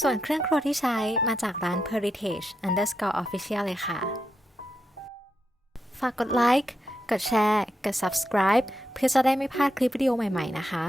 ส่วนเครื่องครัวที่ใช้มาจากร้าน heritage_official เลยค่ะฝากกดไลค์กดแชร์กด subscribe เพื่อจะได้ไม่พลาดคลิปวิดีโอใหม่ๆนะคะ